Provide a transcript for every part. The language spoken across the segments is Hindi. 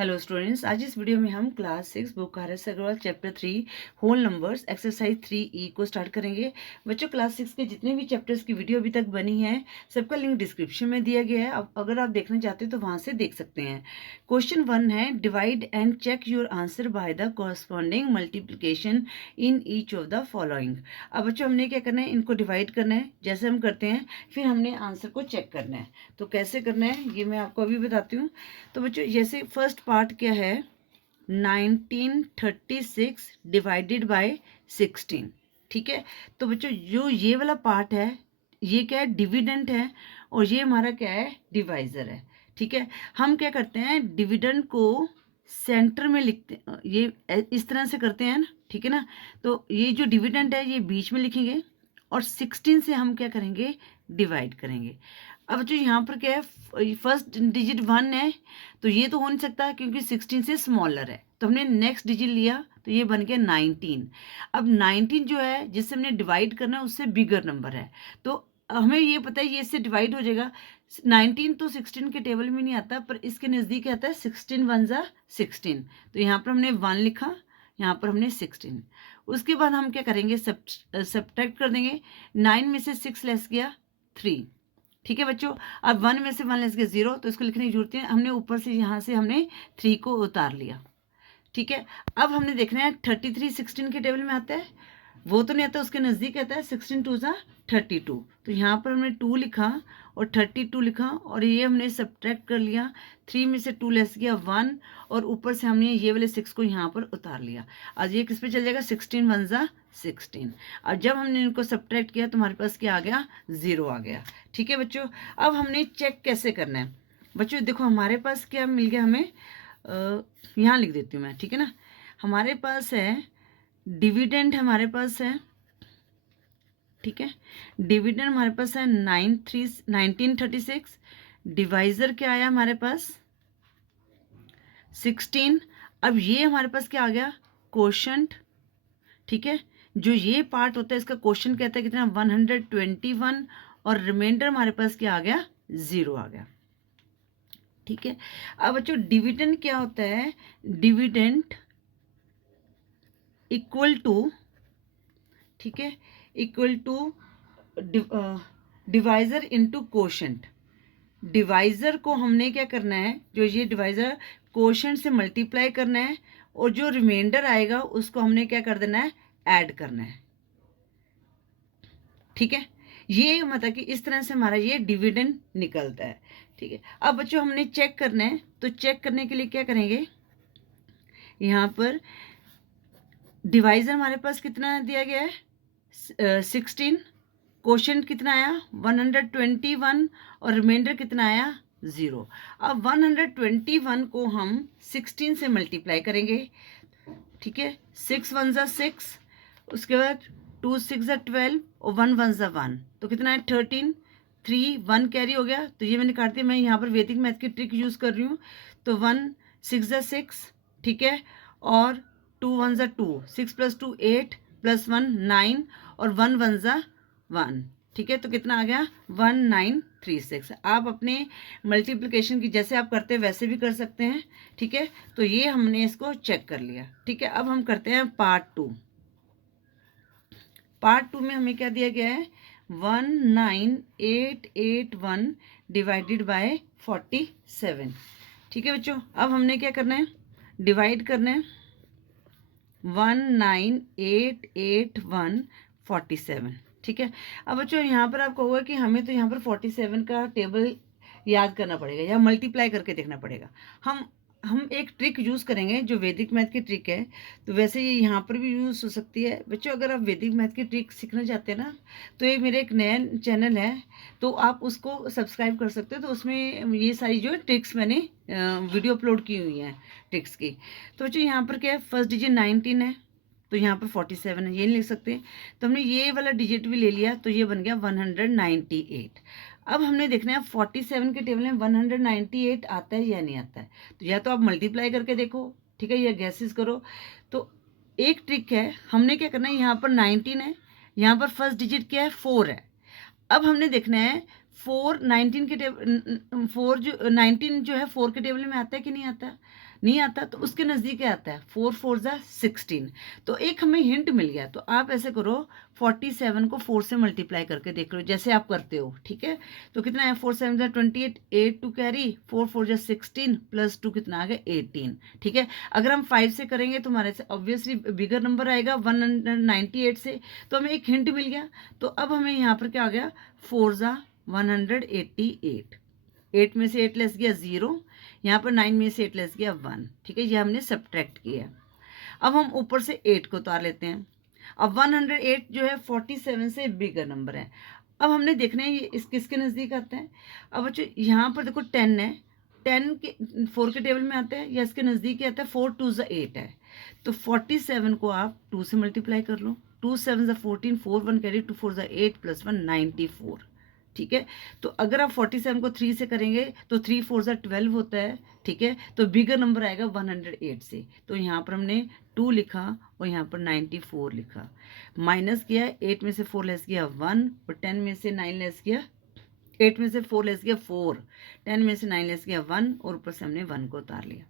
हेलो स्टूडेंट्स, आज इस वीडियो में हम class 6 book R S. Agarwal chapter 3 whole numbers exercise 3E को स्टार्ट करेंगे। बच्चों, क्लास 6 के जितने भी चैप्टर्स की वीडियो अभी तक बनी है सबका लिंक डिस्क्रिप्शन में दिया गया है। अब अगर आप देखना चाहते हैं तो वहां से देख सकते हैं। क्वेश्चन 1 है, divide and check your answer by the corresponding multiplication in each of the following. अब बच्चों, हमने क्या करना है, इनको डिवाइड करना है जैसे हम करते हैं, फिर हमने आंसर को चेक करना है। तो कैसे करना है ये मैं आपको अभी बताती हूँ। तो बच्चों, जैसे फर्स्ट पार्ट क्या है, 1936 डिवाइडेड बाय 16। ठीक है, तो बच्चों जो ये वाला पार्ट है ये क्या है, डिविडेंड है, और ये हमारा क्या है, डिवाइजर है। ठीक है, हम क्या करते हैं, डिविडेंड को सेंटर में लिखते, ये इस तरह से करते हैं ना। ठीक है ना, तो ये जो डिविडेंड है ये बीच में लिखेंगे और 16 से हम क्या करेंगे, डिवाइड करेंगे। अब जो यहाँ पर क्या है, फर्स्ट डिजिट 1 है, तो ये तो हो नहीं सकता क्योंकि 16 से स्मॉलर है, तो हमने नेक्स्ट डिजिट लिया तो ये बन गया 19। अब 19 जो है जिससे हमने डिवाइड करना है उससे बिगर नंबर है, तो हमें ये पता है ये इससे डिवाइड हो जाएगा। 19 तो 16 के टेबल में नहीं आता, पर इसके नज़दीक आता है। 16 वन ज़ा 16, तो यहाँ पर हमने 1 लिखा, यहाँ पर हमने 16। उसके बाद हम क्या करेंगे, सब्ट्रैक्ट कर देंगे। 9 में से 6 लेस किया 3। ठीक है बच्चों, अब 1 में से 1 लेस किया 0, तो इसको लिखने की जरूरत है, हमने ऊपर से यहाँ से हमने 3 को उतार लिया। ठीक है, अब हमने देखना है 33 16 के टेबल में आता है, वो तो नहीं आता, उसके नज़दीक आता है। 16 2 ज़ा 32, तो यहाँ पर हमने 2 लिखा और 32 लिखा, और ये हमने सब्ट्रैक्ट कर लिया। 3 में से 2 लेस किया 1, और ऊपर से हमने ये वाले 6 को यहाँ पर उतार लिया। आज ये किस पे चल जाएगा, 16 वन ज़ा 16। और जब हमने इनको सब्ट्रैक्ट किया तो हमारे पास क्या आ गया, 0 आ गया। ठीक है बच्चों, अब हमने चेक कैसे करना है। बच्चों देखो, हमारे पास क्या मिल गया, हमें यहाँ लिख देती हूँ मैं। ठीक है ना, हमारे पास है डिविडेंड, हमारे पास है। ठीक है, डिविडेंड हमारे पास है 1936। डिवाइजर क्या आया हमारे पास, 16। अब ये हमारे पास क्या आ गया, कोशंट। ठीक है, जो ये पार्ट होता है इसका क्वेश्चन कहता है कितना, 121, और रिमाइंडर हमारे पास क्या आ गया, 0 आ गया। ठीक है, अब बच्चों डिविडेंड क्या होता है, डिविडेंड इक्वल टू, ठीक है, equal to divisor into quotient. Divisor को हमने क्या करना है, जो ये डिवाइजर कोशंट से मल्टीप्लाई करना है, और जो रिमाइंडर आएगा उसको हमने क्या कर देना है, ऐड करना है। ठीक है, ये मतलब कि इस तरह से हमारा ये डिविडेंड निकलता है। ठीक है, अब बच्चों हमने चेक करना है, तो चेक करने के लिए क्या करेंगे, यहाँ पर डिवाइजर हमारे पास कितना दिया गया है, 16। क्वोशंट कितना आया, 121, और रिमाइंडर कितना आया, 0। अब 121 को हम 16 से मल्टीप्लाई करेंगे। ठीक है, 6 1 ज़ा 6, उसके बाद 2 6 ज़ा 12, और 1 1 ज़ा 1, तो कितना है 13। 3 1 कैरी हो गया, तो ये मैंने काट दिया। मैं यहाँ पर वैदिक मैथ की ट्रिक यूज़ कर रही हूँ, तो 1 6 ज़ा 6, ठीक है, और 2 1 ज़ा 2, 6 + 2 8, + 1 9, और 1 1 ज़ा 1। ठीक है, तो कितना आ गया, 1936। आप अपने मल्टीप्लिकेशन की जैसे आप करते हैं वैसे भी कर सकते हैं। ठीक है, तो ये हमने इसको चेक कर लिया। ठीक है, अब हम करते हैं पार्ट 2। पार्ट 2 में हमें क्या दिया गया है, 19881 डिवाइडेड बाय 47। ठीक है बच्चों, अब हमने क्या करना है, डिवाइड करना है 19881 47। ठीक है, अब बच्चों यहाँ पर आपको होगा कि हमें तो यहाँ पर 47 का टेबल याद करना पड़ेगा या मल्टीप्लाई करके देखना पड़ेगा। हम एक ट्रिक यूज़ करेंगे जो वैदिक मैथ की ट्रिक है, तो वैसे ये यहाँ पर भी यूज़ हो सकती है। बच्चों अगर आप वैदिक मैथ की ट्रिक सीखना चाहते हैं ना, तो ये मेरे एक नया चैनल है, तो आप उसको सब्सक्राइब कर सकते हो। तो उसमें ये सारी जो ट्रिक्स मैंने वीडियो अपलोड की हुई हैं ट्रिक्स की। तो बच्चों यहाँ पर क्या है, फर्स्ट डिजिट 19 है, तो यहाँ पर 47 है, ये नहीं लिख सकते, तो हमने ये वाला डिजिट भी ले लिया, तो ये बन गया 198। अब हमने देखना है 47 के टेबल में 198 आता है या नहीं आता है, तो या तो आप मल्टीप्लाई करके देखो, ठीक है, या गैसेस करो। तो एक ट्रिक है, हमने क्या करना है, यहाँ पर 19 है, यहाँ पर फर्स्ट डिजिट क्या है, 4 है। अब हमने देखना है 4 19 के टेबल 4 जो 19 जो है 4 के टेबल में आता है कि नहीं आता, नहीं आता तो उसके नज़दीक क्या आता है, 4 4 ज़ा 16। तो एक हमें हिंट मिल गया। तो आप ऐसे करो, 47 को 4 से मल्टीप्लाई करके देख लो जैसे आप करते हो, ठीक है। तो कितना है, 4 7 ज़ा 28, 8 टू कैरी, 4 4 ज़ा 16 प्लस 2 कितना आ गया 18, ठीक है। अगर हम 5 से करेंगे तो हमारे से ऑब्वियसली बिगर नंबर आएगा 198 से। तो हमें एक हिंट मिल गया। तो अब हमें यहाँ पर क्या आ गया, 4 ज़ा 188, 8 में से 8 लेस गया 0, यहाँ पर 9 में से 8 लेस गया 1, ठीक है। ये हमने सब्ट्रैक्ट किया। अब हम ऊपर से 8 को उतार लेते हैं। अब 108 जो है 47 से बिगर नंबर है। अब हमने देखना है ये इस किसके नज़दीक आता है। अब बच्चों यहाँ पर देखो 10 है, 10 के 4 के टेबल में आता है या इसके नज़दीक आता है, 4 2 ज़ा 8 है। तो 47 को आप 2 से मल्टीप्लाई कर लो, 2 7 ज़ा 14, 4 1 कैरी, 2 4 ज़ा 8 प्लस 1 94, ठीक है। तो अगर आप 47 को 3 से करेंगे तो 3 4 ज़ा 12 होता है, ठीक है। तो बिगर नंबर आएगा 108 से। तो यहाँ पर हमने 2 लिखा और यहाँ पर 94 लिखा। माइनस किया, 8 में से 4 लेस किया 1 और 10 में से 9 लेस किया, 8 में से 4 लेस किया 4, 10 में से 9 लेस किया 1 और ऊपर से हमने 1 को उतार लिया,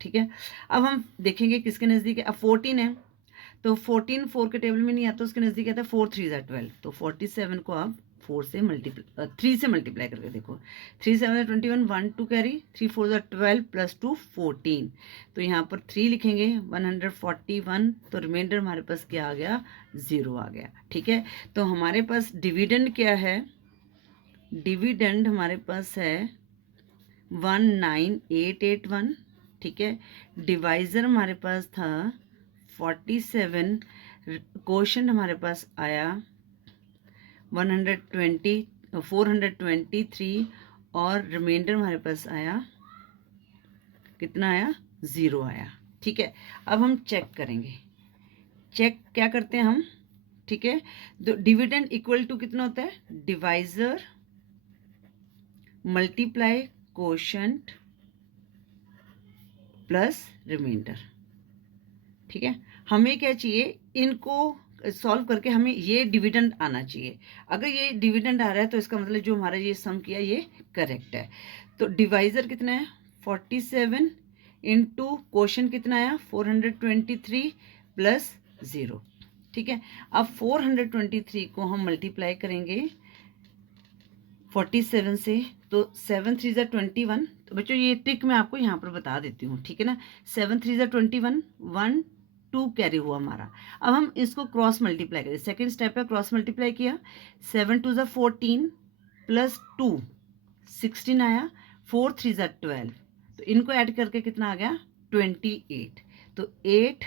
ठीक है। अब हम देखेंगे किसके नज़दीक है। अब 14 है तो 14 4 के टेबल में नहीं आता, उसके नज़दीक आता है 4 3 ज़ा 12। तो 47 को आप 3 से मल्टीप्लाई करके देखो, 3 7 21, 1 2 कैरी, 3 4 ज़ा 12 प्लस 2 14। तो यहाँ पर 3 लिखेंगे, 141। तो रिमाइंडर हमारे पास क्या आ गया, 0 आ गया, ठीक है। तो हमारे पास डिविडेंड क्या है, डिविडेंड हमारे पास है 19881, ठीक है। डिवाइज़र हमारे पास था 47, क्वोशंट हमारे पास आया 423 और रिमाइंडर हमारे पास आया कितना आया, 0 आया, ठीक है। अब हम चेक करेंगे, चेक क्या करते हैं हम, ठीक है। तो डिविडेंड इक्वल टू कितना होता है, divisor multiply quotient plus remainder, ठीक है। हमें क्या चाहिए, इनको सॉल्व करके हमें ये डिविडेंड आना चाहिए। अगर ये डिविडेंड आ रहा है तो इसका मतलब जो हमारा ये सम किया ये करेक्ट है। तो डिवाइज़र कितना है 47 इंटू क्वोशंट कितना आया 423 प्लस 0, ठीक है। अब 423 को हम मल्टीप्लाई करेंगे 47 से, तो 7 3 ज़ा 21। तो बच्चों ये ट्रिक मैं आपको यहाँ पर बता देती हूँ, ठीक है ना। 7 3 ज़ा 21, 1 2 कैरी हुआ हमारा। अब हम इसको क्रॉस मल्टीप्लाई करें, सेकेंड स्टेप है क्रॉस मल्टीप्लाई किया, 7 2 ज़ा 14 प्लस 2 16 आया, 4 3 ज़ा 12। तो इनको ऐड करके कितना आ गया 28। तो 8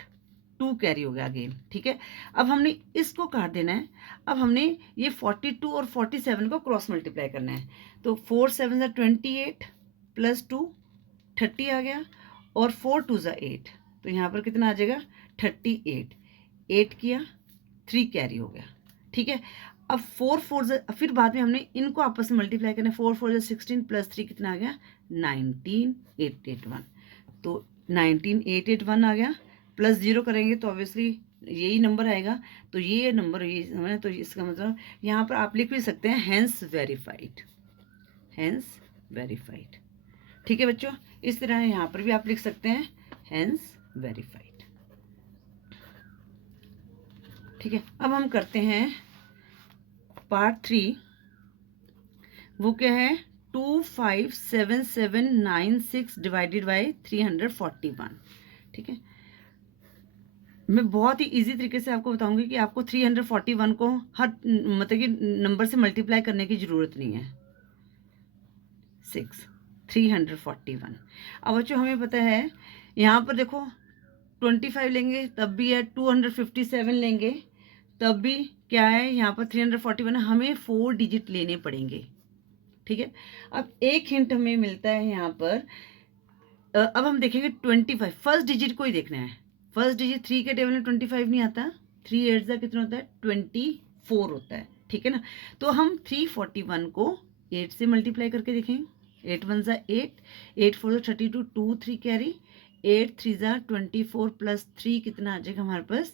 2 कैरी हो गया अगेन, ठीक है। अब हमने इसको काट देना है। अब हमने ये 42 और 47 को क्रॉस मल्टीप्लाई करना है। तो 4 7 ज़ा 28 प्लस 2 30 आ गया और 4 2 ज़ा 8। तो यहाँ पर कितना आ जाएगा 38, 8 किया 3 कैरी हो गया, ठीक है। अब 4 4 फिर बाद में हमने इनको आपस में मल्टीप्लाई करना है, 4 4 ज़ा 16 प्लस 3 कितना आ गया 19881। तो 19881 आ गया, प्लस 0 करेंगे तो ऑब्वियसली यही नंबर आएगा। तो ये नंबर ये, तो इसका मतलब यहाँ पर आप लिख भी सकते हैं हैंस वेरीफाइड, हैंस वेरीफाइड, ठीक है बच्चों। इस तरह यहाँ पर भी आप लिख सकते हैं हैंस वेरीफाइड, ठीक है। अब हम करते हैं पार्ट 3, वो क्या है 257796 डिवाइडेड बाई 341, ठीक है। मैं बहुत ही इजी तरीके से आपको बताऊंगी कि आपको 341 को हर मतलब कि नंबर से मल्टीप्लाई करने की ज़रूरत नहीं है। 341। अब बच्चों हमें पता है यहाँ पर देखो 25 लेंगे तब भी है, 257 लेंगे तब भी क्या है, यहाँ पर 341 हमें 4 डिजिट लेने पड़ेंगे, ठीक है। अब एक हिंट हमें मिलता है यहाँ पर। अब हम देखेंगे 25, फर्स्ट डिजिट को ही देखना है। फर्स्ट डिजिट 3 के टेबल में 25 नहीं आता, 3 8 ज़ा कितना होता है 24 होता है, ठीक है ना। तो हम 341 को 8 से मल्टीप्लाई करके देखेंगे, 8 1 ज़ा 8, 8 4 ज़ा 32, 2 3 कैरी, 8 3 ज़ा 24 प्लस 3 कितना आ जाएगा हमारे पास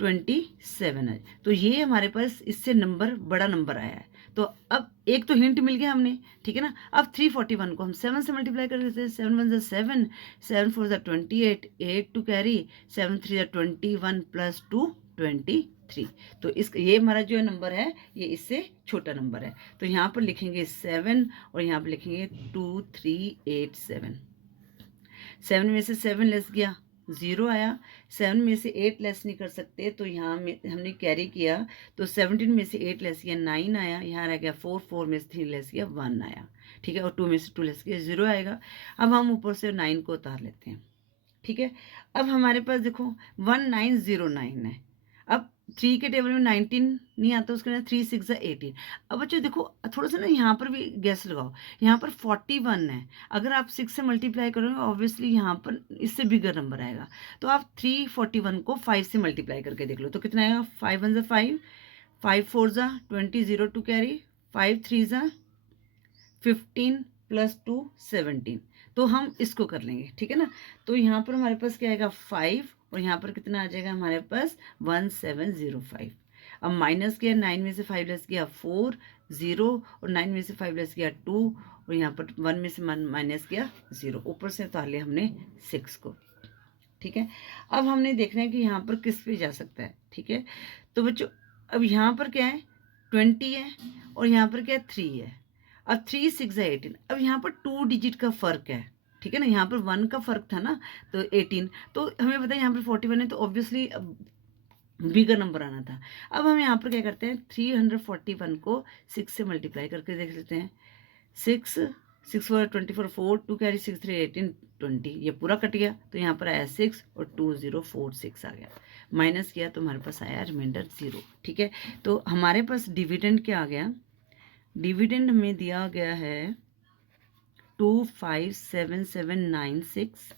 27 है। तो ये हमारे पास इससे नंबर बड़ा नंबर आया है। तो अब एक तो हिंट मिल गया हमने, ठीक है ना। अब 341 को हम 7 से मल्टीप्लाई कर देते हैं। 7 1 ज़ा 7, 7 4 ज़ा 28, 8 टू कैरी, 7 3 ज़ा 21 प्लस 2 23। तो इस ये हमारा जो नंबर है ये इससे छोटा नंबर है। तो यहाँ पर लिखेंगे 7 और यहाँ पर लिखेंगे 2387। 7 में से 7 लेस गया, 0 आया। 7 में से 8 लेस नहीं कर सकते, तो यहाँ में हमने कैरी किया, तो 17 में से 8 लेस किया, 9 आया। यहाँ रह गया 4, 4 में से 3 लेस किया, 1 आया, ठीक है। और 2 में से 2 लेस किया, 0 आएगा। अब हम ऊपर से 9 को उतार लेते हैं, ठीक है। अब हमारे पास देखो 1909 है। अब 3 के टेबल में 19 नहीं आता, उसके अंदर 3 6 18। अब बच्चों देखो थोड़ा सा ना यहाँ पर भी गैस लगाओ, यहाँ पर 41 है। अगर आप 6 से मल्टीप्लाई करोगे ऑब्वियसली यहाँ पर इससे बिगर नंबर आएगा। तो आप 341 को 5 से मल्टीप्लाई करके देख लो, तो कितना आएगा। 5 1 ज़ा 5, 5 4 ज़ा 20, 0 टू कैरी, 5 3 ज़ा 15 प्लस 2 17। तो हम इसको कर लेंगे, ठीक है ना। तो यहाँ पर हमारे पास क्या आएगा 5, और यहाँ पर कितना आ जाएगा हमारे पास 1705। अब माइनस किया, 9 में से 5 लेस किया 4, 0, और 9 में से 5 लेस किया 2, और यहाँ पर 1 में से माइनस किया 0, ऊपर से उतार लिया हमने 6 को, ठीक है। अब हमने देखना है कि यहाँ पर किस पे जा सकता है, ठीक है। तो बच्चों अब यहाँ पर क्या है 20 है, और यहाँ पर क्या है 3 है। अब 3 6 है 18। अब यहाँ पर 2 डिजिट का फ़र्क है, ठीक है ना। यहाँ पर 1 का फ़र्क था ना, तो 18। तो हमें पता है यहाँ पर 41 है, तो ऑब्वियसली बिगर नंबर आना था। अब हम यहाँ पर क्या करते हैं 341 को 6 से मल्टीप्लाई करके देख लेते हैं। 6 6 4 24, 4 2 कैरी 6 3 18 20, ये पूरा कट गया। तो यहाँ पर आया 6 और 2046 आ गया। माइनस किया तो हमारे पास आया रिमाइंडर 0, ठीक है। तो हमारे पास डिविडेंड क्या आ गया, डिविडेंड हमें दिया गया है 257796,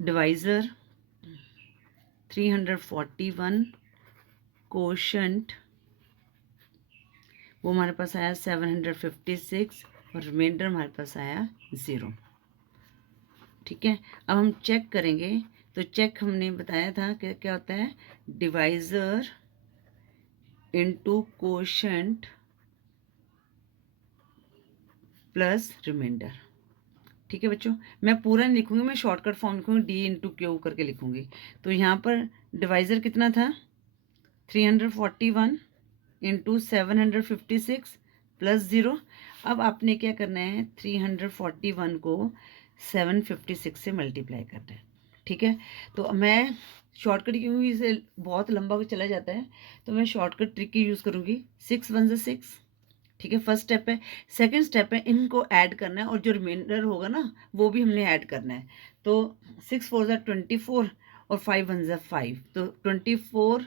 डिवाइज़र 341, कोशंट वो हमारे पास आया 756, और रिमाइंडर हमारे पास आया 0, ठीक है। अब हम चेक करेंगे, तो चेक हमने बताया था कि क्या होता है divisor into quotient plus remainder, ठीक है बच्चों। मैं पूरा नहीं लिखूंगी, मैं शॉर्टकट फॉर्म लिखूंगी, डी इंटू क्यू करके लिखूंगी। तो यहाँ पर डिवाइज़र कितना था 341 इंटू 756 प्लस 0। अब आपने क्या करना है 341 को 756 से मल्टीप्लाई करना है, ठीक है। तो मैं शॉर्टकट, क्योंकि इसे बहुत लंबा चला जाता है, तो मैं शॉर्टकट ट्रिक की यूज़ करूँगी। 6 1 ज़ा 6, ठीक है, फर्स्ट स्टेप है। सेकंड स्टेप है इनको ऐड करना है, और जो रिमाइंडर होगा ना वो भी हमने ऐड करना है। तो 6 4 ज़ा 24, और 5 1 ज़ा 5, तो 24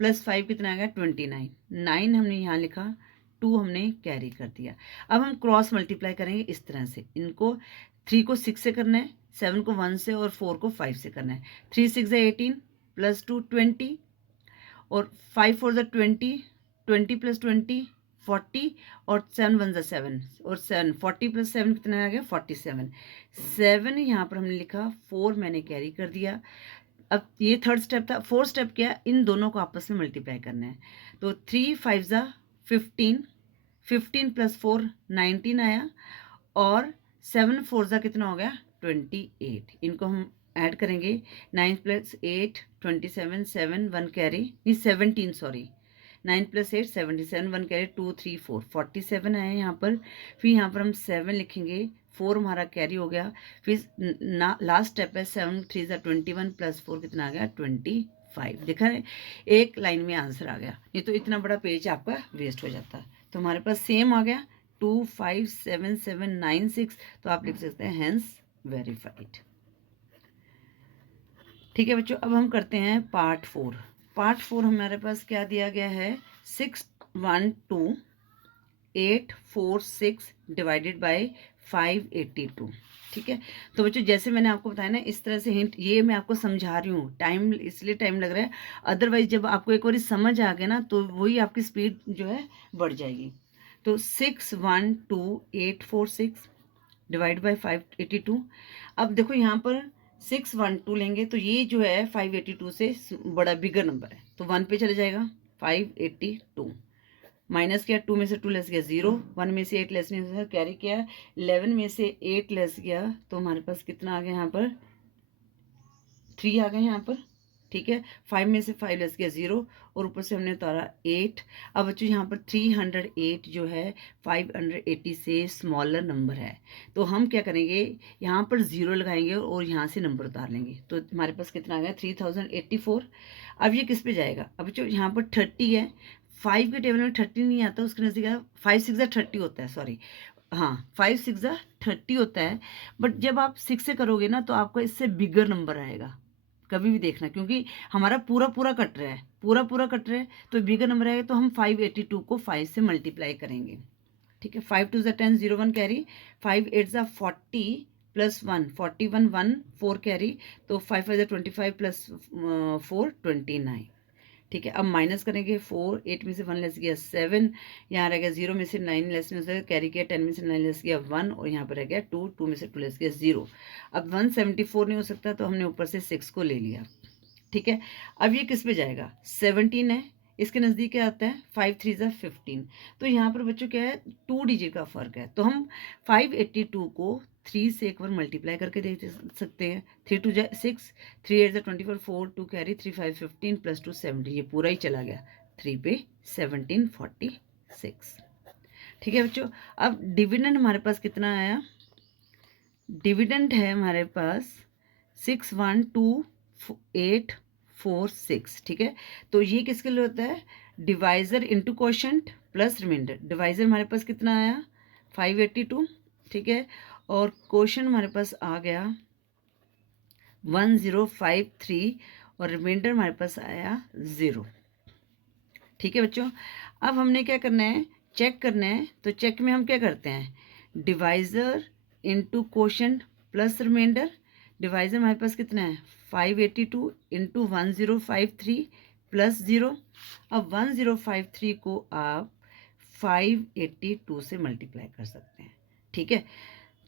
प्लस 5 कितना आ गया 29। 9 हमने यहाँ लिखा, 2 हमने कैरी कर दिया। अब हम क्रॉस मल्टीप्लाई करेंगे इस तरह से, इनको 3 को 6 से करना है, 7 को 1 से, और 4 को 5 से करना है। 3 6 ज़ा 18 प्लस 2 20, और 5 4 ज़ा 20, 20 प्लस 20 40, और 7 1 ज़ा 7, और 7 40 प्लस 7 कितना आ गया 47। 7 यहाँ पर हमने लिखा, 4 मैंने कैरी कर दिया। अब ये थर्ड स्टेप था। फोर्थ स्टेप क्या, इन दोनों को आपस में मल्टीप्लाई करना है। तो 3 5 ज़ा 15, 15 प्लस 4 19 आया, और 7 4 ज़ा कितना हो गया 28। इनको हम ऐड करेंगे, 9 प्लस 8 27, 7 1 कैरी, नहीं 17 सॉरी, 9 प्लस 8 77, 1 कैरी 2 3 4 47 आया यहाँ पर। फिर यहाँ पर हम 7 लिखेंगे, 4 हमारा कैरी हो गया। फिर लास्ट स्टेप है 7 3 ज़ा 21 प्लस 4 कितना आ गया 25। देखा है एक लाइन में आंसर आ गया, ये तो इतना बड़ा पेज आपका वेस्ट हो जाता है। तो हमारे पास सेम आ गया 257796, तो आप लिख सकते हैं हेंस वेरीफाइड, ठीक है बच्चों। अब हम करते हैं पार्ट 4। पार्ट 4 हमारे पास क्या दिया गया है 612846 डिवाइडेड बाय 582, ठीक है। तो बच्चों जैसे मैंने आपको बताया ना, इस तरह से हिंट, ये मैं आपको समझा रही हूँ, टाइम इसलिए टाइम लग रहा है, अदरवाइज जब आपको एक बार समझ आ गया ना तो वही आपकी स्पीड जो है बढ़ जाएगी। तो 612846 डिवाइड बाय 582। अब देखो यहाँ पर 612 लेंगे, तो ये जो है 582 से बड़ा बिगर नंबर है, तो 1 पे चले जाएगा 582। माइनस किया, 2 में से 2 लेस गया 0, 1 में से 8 लेस नहीं हुआ, कैरी किया, 11 में से 8 लेस गया तो हमारे पास कितना आ गया यहाँ पर 3 आ गए यहाँ पर, ठीक है। 5 में से 5 लेस गया 0 और ऊपर से हमने उतारा 8। अब बच्चों यहाँ पर 308 जो है 580 से स्मॉलर नंबर है, तो हम क्या करेंगे, यहाँ पर 0 लगाएंगे और यहाँ से नंबर उतार लेंगे, तो हमारे पास कितना आ गया 3084। अब ये किस पे जाएगा, अब बच्चों यहाँ पर 30 है, 5 के टेबल में 30 नहीं आता, उसके नज़दीक 5 6 30 होता है, सॉरी हाँ 5 6 30 होता है। बट जब आप 6 से करोगे ना तो आपका इससे बिगर नंबर आएगा, कभी भी देखना, क्योंकि हमारा पूरा पूरा कट रहा है, पूरा कट रहा है, तो बिगर नंबर आएगा, तो हम 582 को 5 से मल्टीप्लाई करेंगे, ठीक है। 5 2 10 0 1 कैरी, 5 8 40 प्लस 1 41 1 4 कैरी, तो 5 5 25 प्लस 4 29, ठीक है। अब माइनस करेंगे, 4 8 में से 1 लेस गया 7, यहाँ रह गया 0 में से 9 लेस में से कैरी किया, 10 में से 9 लेस गया 1 और यहाँ पर रह गया 2, 2 में से 2 लेस गया 0। अब 174 नहीं हो सकता, तो हमने ऊपर से 6 को ले लिया, ठीक है। अब ये किस पे जाएगा, 17 है, इसके नज़दीक क्या आता है 5 3 15, तो यहाँ पर बच्चों क्या है 2 डिजिट का फ़र्क है, तो हम 582 को 3 से एक बार मल्टीप्लाई करके देख सकते हैं। 3 2 6, 3 8 24, 4 2 कैरी, 3 5 15 प्लस 2 17, ये पूरा ही चला गया 3 पे 1746, ठीक है बच्चों। अब डिविडेंड हमारे पास कितना आया, डिविडेंड है हमारे पास 61286, ठीक है। तो ये किसके लिए होता है, divisor into quotient plus remainder. Divisor हमारे पास कितना आया 582, ठीक है, और क्वोशंट हमारे पास आ गया 1053 और रिमाइंडर हमारे पास आया 0, ठीक है बच्चों। अब हमने क्या करना है, चेक करना है, तो चेक में हम क्या करते हैं, divisor into quotient plus remainder. Divisor हमारे पास कितना है 582 इंटू 1053 प्लस 0। अब 1053 को आप 582 से मल्टीप्लाई कर सकते हैं, ठीक है।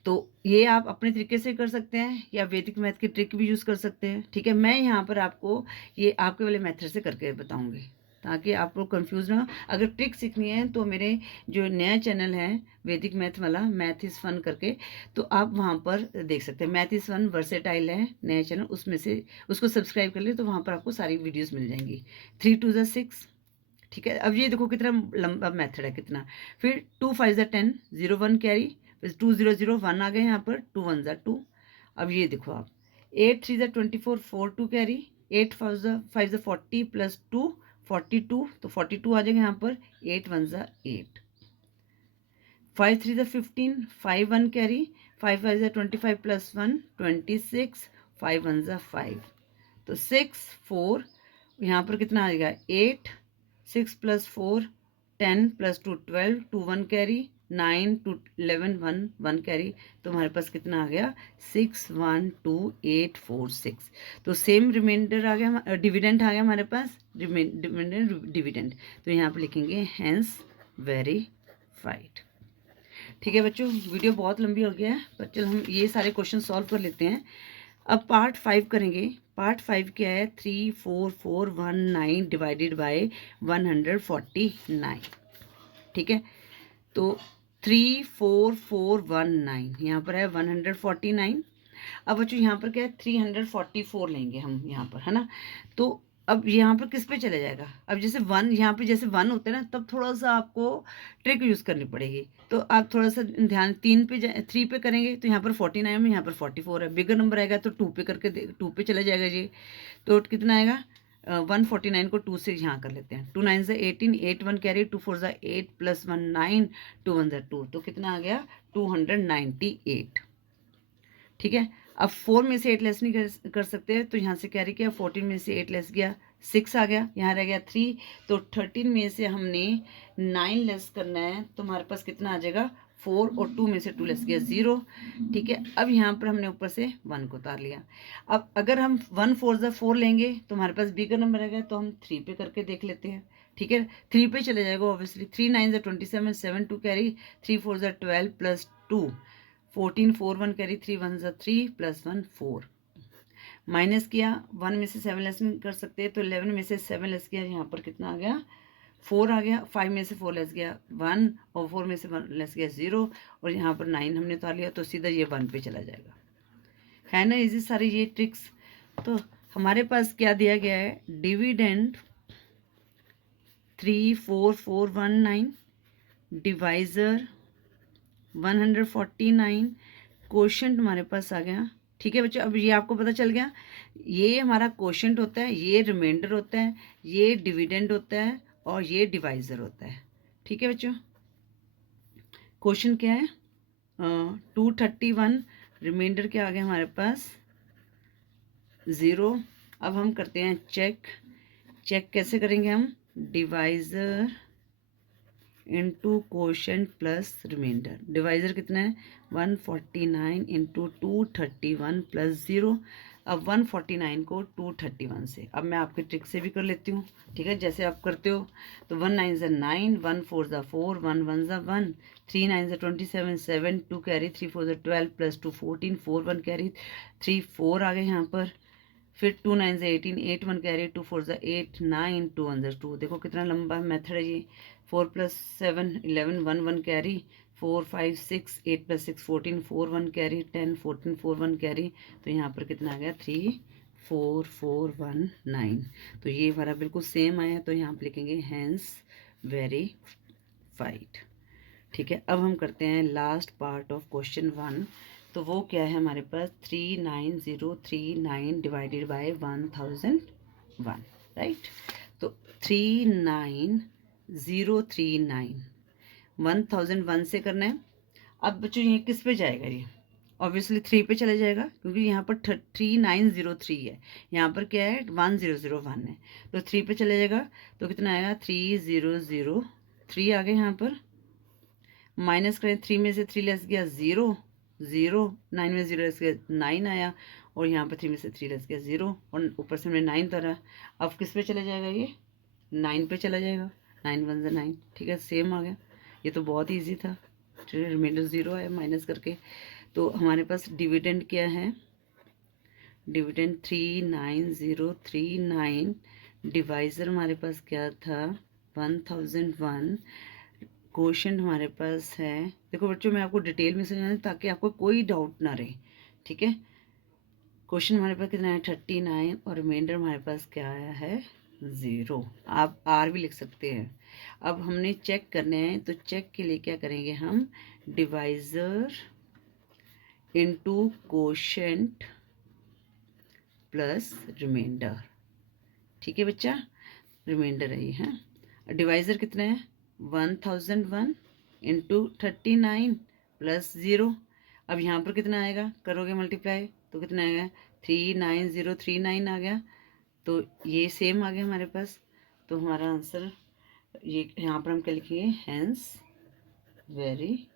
तो ये आप अपने तरीके से कर सकते हैं या वैदिक मैथ की ट्रिक भी यूज़ कर सकते हैं, ठीक है। मैं यहाँ पर आपको ये आपके वाले मेथड से करके बताऊँगी ताकि आप लोग कंफ्यूज ना हो। अगर ट्रिक सीखनी है तो मेरे जो नया चैनल है वैदिक मैथ वाला, मैथ इज़ फन करके, तो आप वहाँ पर देख सकते हैं। मैथ इज़ फन वर्सेटाइल है नया चैनल, उसमें से उसको सब्सक्राइब कर ले तो वहाँ पर आपको सारी वीडियोज़ मिल जाएंगी। 3 2 6, ठीक है। अब ये देखो कितना लंबा मेथड है कितना, फिर 2 5 10 0 1 कैरी, फिर 2 0 0 1 आ गए यहाँ पर, 2 1 2। अब ये देखो आप 8 3 24 4 2 कैरी, 8 5 40 प्लस 2 42, तो 42 आ जाएगा यहाँ पर, 8 1 8, 5 3 15 5 1 कैरी, 5 5 25 प्लस 1 26, 5 1 5, तो 6 4, यहाँ पर कितना आ जाएगा 8, 6 प्लस 4 10 प्लस 2 12, 2 1 कैरी, 9 2 11 1 1 कैरी, तो हमारे पास कितना आ गया 6 1 2 8 4 6। तो सेम रिमाइंडर आ गया, डिविडेंड आ गया हमारे पास, डिविडेंड, तो यहाँ पर लिखेंगे हैंस वेरीफाइड, ठीक है बच्चों। वीडियो बहुत लंबी हो गया है, पर चल हम ये सारे क्वेश्चन सॉल्व कर लेते हैं। अब पार्ट 5 करेंगे। पार्ट 5 क्या है, 34419 डिवाइडेड बाय 149, ठीक है। तो 34419 यहाँ पर है 149। अब बच्चों यहाँ पर क्या है 344 लेंगे हम यहाँ पर, है ना। तो अब यहाँ पर किस पे चला जाएगा, अब जैसे 1 यहाँ पे जैसे 1 होता है ना, तब थोड़ा सा आपको ट्रिक यूज़ करनी पड़ेगी। तो आप थोड़ा सा ध्यान 3 पे करेंगे, तो यहाँ पर 49 में यहाँ पर 44 है, बिगर नंबर आएगा तो 2 पे करके 2 पे चला जाएगा जी। तो कितना आएगा 149 को 2 से यहाँ कर लेते हैं, 2 9 18, 8 1 कैरी, 2 4 8 प्लस 1 9, 2 1 2, तो कितना आ गया 298, ठीक है। अब 4 में से 8 लेस नहीं कर सकते, तो यहाँ से कैरी किया, 14 में से 8 लेस गया 6 आ गया, यहाँ रह गया 3, तो 13 में से हमने 9 लेस करना है, तो हमारे पास कितना आ जाएगा 4, और 2 में से 2 लेस गया 0, ठीक है। अब यहाँ पर हमने ऊपर से 1 को उतार लिया। अब अगर हम 1 4 4 लेंगे तो हमारे पास बिगर नंबर रहेगा, तो हम 3 पे करके देख लेते हैं, ठीक है। 3 पे चले जाएगा obviously, 3 9 27, 7 2 carry, 3 4 12 plus 2 14, 4 1 carry, 3 1 3 plus 1 4, minus किया, 1 में से 7 लेस नहीं कर सकते, तो 11 में से 7 लेस किया, यहाँ पर कितना आ गया 4 आ गया, 5 में से 4 लेस गया 1 और 4 में से 1 लेस गया 0 और यहाँ पर 9 हमने उतार लिया तो सीधा ये 1 पे चला जाएगा। है ना इजी सारी ये ट्रिक्स। तो हमारे पास क्या दिया गया है, डिविडेंड 34419, डिवाइज़र 149, कोशेंट हमारे पास आ गया। ठीक है बच्चों, अब ये आपको पता चल गया, ये हमारा कोशेंट होता है, ये रिमाइंडर होता है, ये डिविडेंड होता है और ये डिवाइज़र होता है। ठीक है बच्चों, क्वेश्चन क्या है, 231, रिमाइंडर क्या आ गया हमारे पास 0। अब हम करते हैं चेक। चेक कैसे करेंगे हम, divisor into quotient plus remainder. Divisor कितना है 149 इंटू 231 प्लस 0। अब 149 को 231 से, अब मैं आपके ट्रिक से भी कर लेती हूँ। ठीक है, जैसे आप करते हो तो 1 9 ज़ा 9, 1 4 ज़ा 4, 1 1 ज़ा 1, 3 9 ज़ा 27, 7 2 कैरी, 3 4 ज़ा 12 प्लस 2 14, 4 1 कैरी, 3 4 आ गए यहाँ पर। फिर 2 9 ज़ा 18, 8 1 कैरी, 2 4 ज़ा 8, 9 2 1 ज़ा 2। देखो कितना लंबा मेथड है ये। 4 plus 7 11, 1 1 carry, 4 5 6, 8 plus 6 14, 4 1 carry, 10 14, 4 1 carry. तो यहाँ पर कितना आ गया 3 4 4 1 9। तो ये हमारा बिल्कुल सेम आया, तो यहाँ पर लिखेंगे हैंस वेरीफाइड। ठीक है, अब हम करते हैं लास्ट पार्ट ऑफ क्वेश्चन 1। तो वो क्या है हमारे पास 39039 डिवाइडेड बाय 1001, राइट। तो 39039 1001 से करना है। अब बच्चों ये किस पे जाएगा, ये ऑब्वियसली 3 पे चला जाएगा क्योंकि यहाँ पर 3903 है, यहाँ पर क्या है 1001 है, तो 3 पे चला जाएगा। तो कितना आएगा 3003 आ गए। यहाँ पर माइनस करें, 3 में से 3 लेस गया 0 0, 9 में 0 लेस गया 9 आया और यहाँ पर 3 में से 3 लेस गया 0 और ऊपर से हमने 9 तरा। अब किस पे चला जाएगा, ये 9 पे चला जाएगा, 9 1 ज़ा 9। ठीक है, सेम आ गया, ये तो बहुत ही ईजी था। रिमाइंडर 0 है माइनस करके। तो हमारे पास डिविडेंड क्या है, डिविडेंड 39039, डिवाइज़र हमारे पास क्या था 1001, क्वेश्चन हमारे पास है। देखो बच्चों मैं आपको डिटेल में समझाऊँ ताकि आपको कोई डाउट ना रहे। ठीक है, क्वेश्चन हमारे पास कितना है 39 और रिमाइंडर हमारे पास क्या आया है 0। आप आर भी लिख सकते हैं। अब हमने चेक करने हैं, तो चेक के लिए क्या करेंगे हम, divisor into quotient plus remainder. ठीक है बच्चा, रिमाइंडर है ये है। डिवाइज़र कितना है 1001 इंटू 39 प्लस 0। अब यहाँ पर कितना आएगा, करोगे मल्टीप्लाई तो कितना आएगा 39039 आ गया। तो ये सेम आ गया हमारे पास। तो हमारा आंसर ये यहाँ पर हम क्या लिखेंगे, हैंस वेरीफाइड।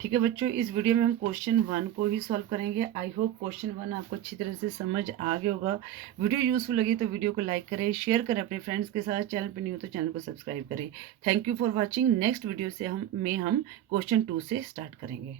ठीक है बच्चों, इस वीडियो में हम क्वेश्चन 1 को ही सॉल्व करेंगे। आई होप क्वेश्चन 1 आपको अच्छी तरह से समझ आ गया होगा। वीडियो यूजफुल लगी तो वीडियो को लाइक करें, शेयर करें अपने फ्रेंड्स के साथ। चैनल पर न्यू तो चैनल को सब्सक्राइब करें। Thank you for watching. Next video से हम क्वेश्चन 2 से स्टार्ट करेंगे।